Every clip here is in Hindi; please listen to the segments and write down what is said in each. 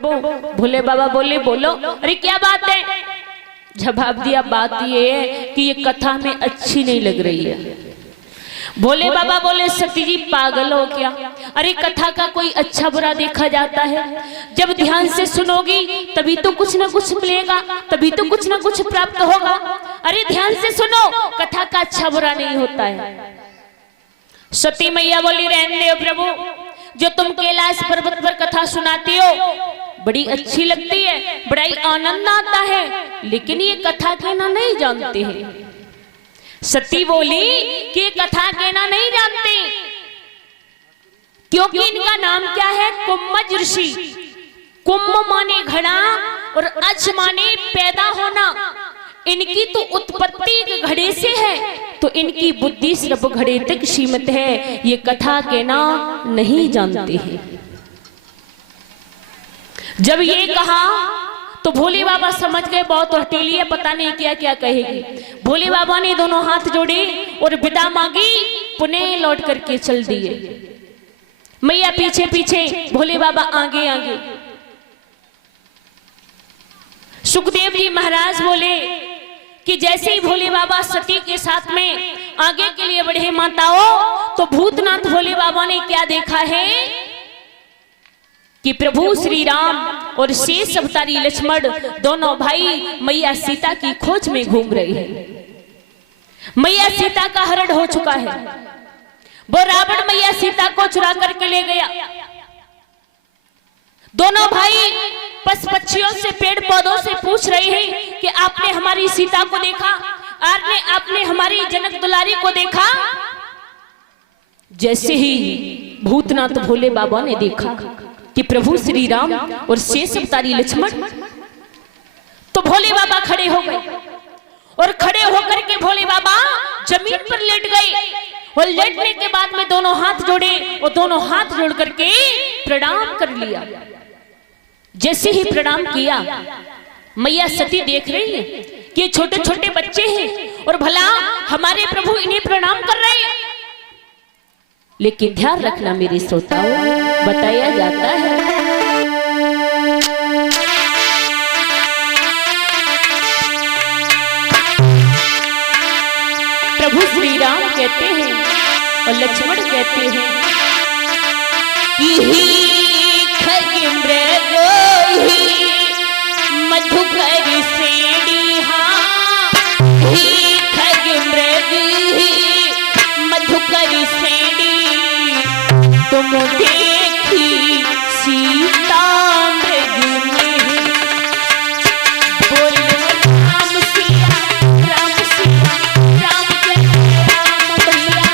भोले बाबा बोले बोलो। अरे क्या बात है? जवाब दिया बात ये है कि ये कथा में अच्छी नहीं लग रही है। भोले बाबा बोले सती जी पागल हो क्या? अरे कथा का कोई अच्छा बुरा देखा जाता है, जब ध्यान से सुनोगी तभी तो कुछ ना कुछ मिलेगा, तभी तो कुछ ना कुछ प्राप्त होगा। अरे ध्यान से सुनो, कथा का अच्छा बुरा नहीं होता है। सती मैया बोली रहने दो प्रभु, जो तुम कैलाश पर्वत पर कथा सुनाती हो बड़ी अच्छी लगती है, बड़ा ही आनंद आता है, लेकिन ये कथा कहना नहीं जानते हैं। सती बोली कि ये कथा कहना नहीं जानते क्योंकि इनका नाम क्या है? कुम्मज ऋषि। कुम्भ माने घड़ा और अज माने पैदा होना। इनकी तो उत्पत्ति घड़े से है, तो इनकी बुद्धि सिर्फ घड़े तक सीमित है, ये कथा कहना नहीं जानते हैं। जब ये कहा तो भोले बाबा समझ गए बहुत हठीली है, पता नहीं क्या क्या कहेगी। भोले बाबा ने दोनों हाथ जोड़े और विदा मांगी, पुनः लौट करके चल दिए। मैया पीछे पीछे, भोले बाबा आगे आगे। सुखदेव जी महाराज बोले कि जैसे ही भोले बाबा सती के साथ में आगे के लिए बढ़े माताओं, तो भूतनाथ भोले बाबा ने क्या देखा है कि प्रभु श्री राम और शेष अवतारी लक्ष्मण दोनों भाई मैया सीता की खोज में घूम रहे हैं। मैया सीता का हरण हो चुका है, वो रावण मैया सीता को चुरा करके ले गया। दोनों भाई पशु पक्षियों से, पेड़ पौधों से पूछ रहे हैं कि आपने हमारी सीता को देखा? आपने हमारी जनक दुलारी को देखा? जैसे ही भूतनाथ भोले बाबा ने देखा कि प्रभु श्री राम और शेष अवतारी लक्ष्मण, तो भोले बाबा खड़े हो गए और खड़े होकर के भोले बाबा जमीन पर लेट गए और लेटने के बाद में दोनों हाथ जोड़े और दोनों हाथ जोड़ करके प्रणाम कर लिया। जैसे ही प्रणाम किया, मैया सती देख रही है कि छोटे छोटे बच्चे हैं और भला हमारे प्रभु इन्हें प्रणाम कर रहे हैं। लेकिन ध्यान रखना मेरे श्रोताओं, बताया जाता है प्रभु श्री राम कहते हैं और लक्ष्मण कहते हैं कि मधुकर श्रेणी, मधुकर श्रेणी तुम देखी सीता मृगने। बोलो राम सिया राम सिया राम जय राम भैया।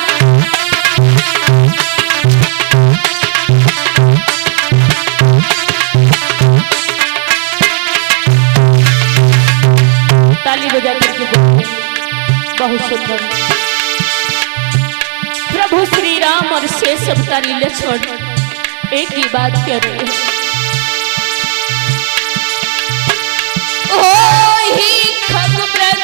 ताली बजा करके बोलो, बहुत सुंदर। प्रभु श्री राम और शेष अवतारी लक्ष्मण एक ही बात कह रहे हैं, ओ ही मधुकर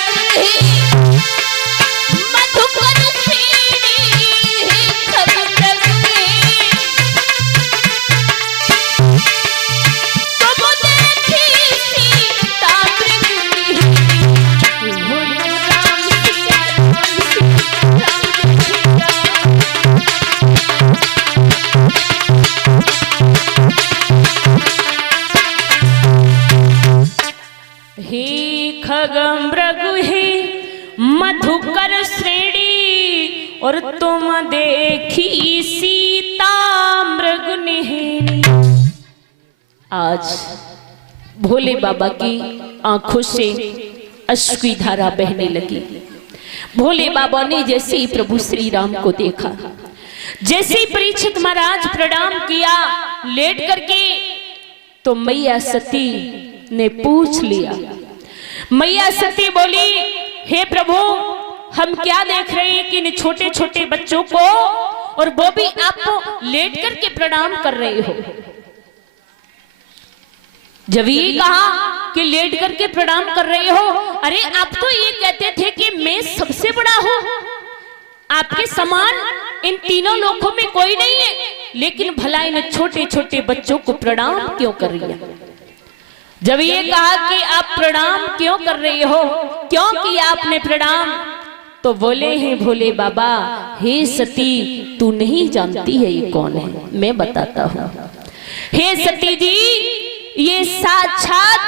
मधुकर श्रेणी और तुम देखी सीता मृगनेहिनी। आज भोले बाबा की आंखों से अश्रु की धारा बहने लगी। भोले बाबा ने जैसे ही प्रभु श्री राम को देखा, जैसे ही परीक्षित महाराज प्रणाम किया लेट करके, तो मैया सती ने पूछ लिया। मैया सती बोली, हे प्रभु, हम क्या देख रहे हैं कि इन छोटे छोटे बच्चों को, और वो भी आपको लेट करके प्रणाम कर रहे हो। जब ये कहा कि लेट करके प्रणाम कर रहे हो, अरे आप तो ये कहते थे कि मैं सबसे बड़ा हूं, आपके समान इन तीनों लोकों में कोई नहीं है, लेकिन भला इन छोटे छोटे बच्चों को प्रणाम क्यों कर रही है? जब ये कहा कि आप प्रणाम क्यों कर रही हो, क्यों किया आपने प्रणाम, तो बोले हैं भोले बाबा, हे सती तू नहीं जानती है ये कौन है, मैं बताता हूँ। हे सती जी, ये साक्षात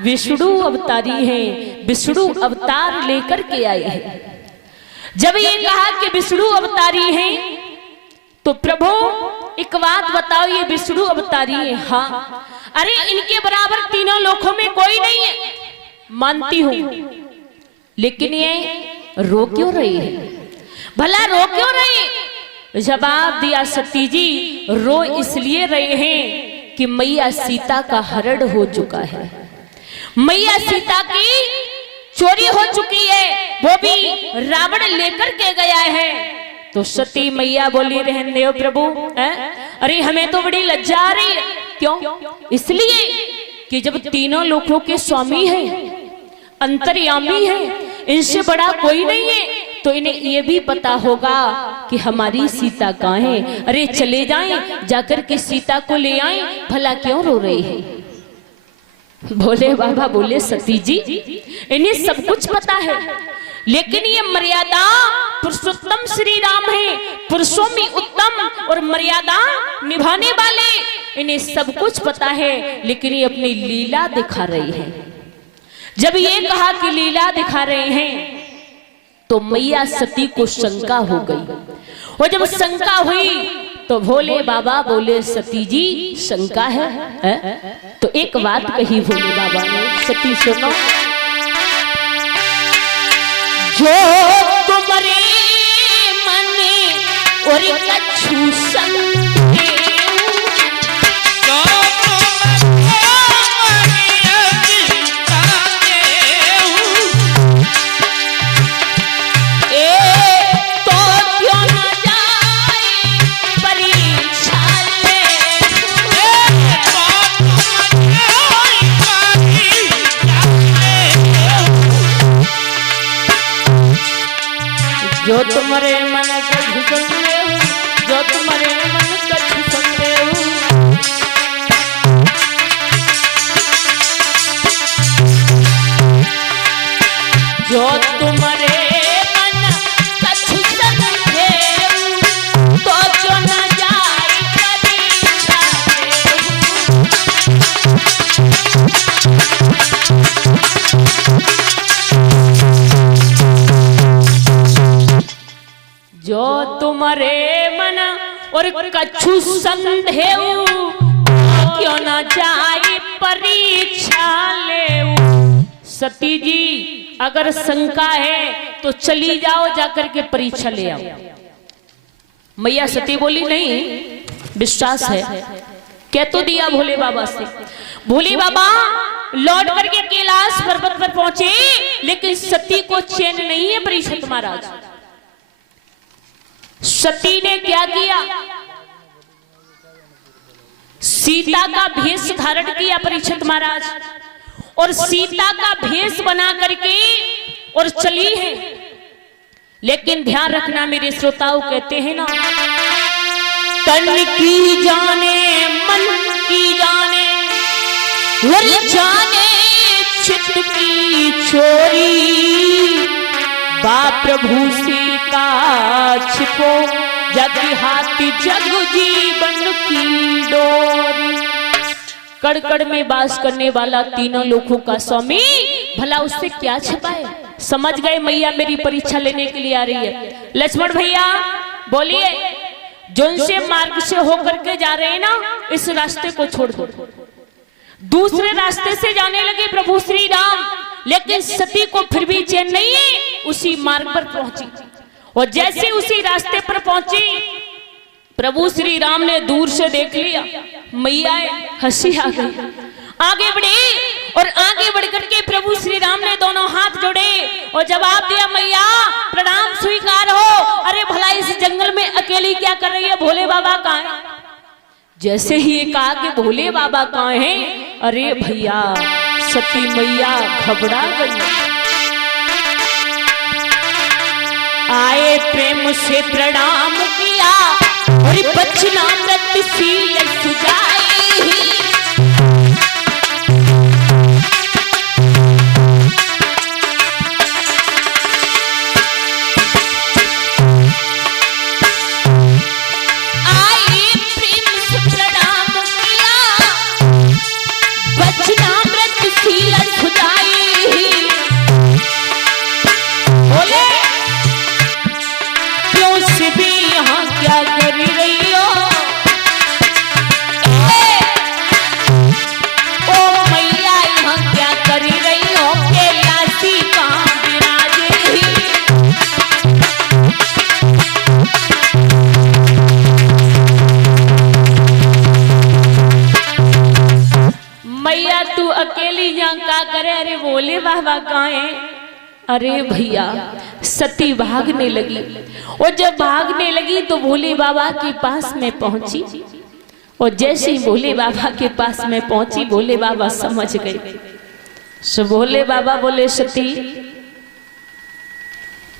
विष्णु अवतारी है, विष्णु अवतार लेकर के आए हैं। जब ये कहा कि विष्णु अवतारी है, तो प्रभु एक बात बताओ, ये विष्णु अवतारी है? हाँ। अरे इनके बराबर तीनों लोकों में कोई नहीं है, मानती हूं, लेकिन ये रो क्यों रही है? भला रो क्यों रही? जवाब दिया सती जी, रो इसलिए रहे हैं कि मैया सीता का हरण हो चुका है, मैया सीता की चोरी हो चुकी है, वो भी रावण लेकर के गया है। तो सती मैया बोली, रहने दो प्रभु, अरे हमें तो बड़ी लज्जा आ रही है। क्यों? इसलिए कि जब तीनों लोकों के स्वामी है, अंतर्यामी है, इनसे बड़ा कोई नहीं है, तो इन्हें ये भी पता होगा कि हमारी सीता कहाँ है। अरे चले जाएं, जाकर के सीता को ले आएं, भला क्यों रो रही है? भोले बाबा बोले, सती जी इन्हें सब कुछ पता है, लेकिन ये मर्यादा पुरुषोत्तम श्री राम है, पुरुषों में उत्तम और मर्यादा निभाने वाले, इन्हें सब कुछ पता है, लेकिन ये अपनी लीला दिखा रही है। जब ये कहा कि लीला दिखा रहे हैं, तो मैया सती को शंका हो गई, और जब शंका हुई तो भोले बाबा बोले, सती जी शंका है? तो एक बात कही भोले बाबा ने, सती सुनो, जो तुम्हारे मन और कछु संदेह, जो तुम्हारे मन कछु संदेह, जो तुम्हारे मन कछु संदेह, जो तुम्हारे मन कछु संदेह, तो क्यों न जाए परीक्षा जो तुम्हारे मन और कछु संदेह, क्यों न जाए परीक्षा ले। सती जी अगर शंका है तो चली जाओ, जाकर के परीक्षा ले आओ। मैया सती बोली, नहीं विश्वास है, कह तो दिया भोले बाबा से। भोले बाबा लौट करके कैलाश पर्वत पर पहुंचे, लेकिन सती को चैन नहीं है। परीक्षित महाराज, सती ने क्या किया? सीता का भेष धारण किया परीक्षित महाराज, और सीता का भेष बना करके और चली है। लेकिन ध्यान रखना मेरे श्रोताओं, कहते हैं ना, तन की जाने मन की जाने, और जाने चित्त की चोरी, बा प्रभु सीता छिपो जग हाथी जग जीवन की डोरी। कड़कड़ में वास करने वाला तीनों लोकों का स्वामी, भला उससे क्या छिपाए? समझ गए? मैया मेरी परीक्षा लेने के लिए आ रही है। लक्ष्मण भैया बोलिए, जो से मार्ग से होकर के जा रहे हैं ना, इस रास्ते को छोड़ दो। दूसरे रास्ते से जाने लगे प्रभु श्री राम, लेकिन सती को फिर भी चैन नहीं है, उसी मार्ग पर पहुंची। और जैसे उसी रास्ते पर पहुंची, प्रभु श्री राम ने दूर से देख लिया, मैया हंसी आ गई। आगे बढ़े और आगे बढ़कर के प्रभु श्री राम ने दोनों हाथ जोड़े और जवाब दिया, मैया प्रणाम स्वीकार हो। अरे भला इस जंगल में अकेली क्या कर रही है? भोले बाबा कहाँ हैं? जैसे ही ये कहा कि भोले बाबा कहाँ हैं, अरे भैया सती मैया घबरा गई। आए प्रेम से प्रणाम किया और बचना मृत्युशील सुजाई। मैया तू अकेली यहाँ का करे? अरे बोले बाबा कहाँ है? अरे भैया सती भागने लगी, और जब भागने लगी तो भोले बाबा के पास में पहुंची, और जैसे ही भोले बाबा के पास में पहुंची भोले बाबा समझ गए। सो भोले बाबा बोले सती,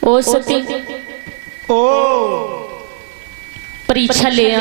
ओ सती, ओ परीक्षा ले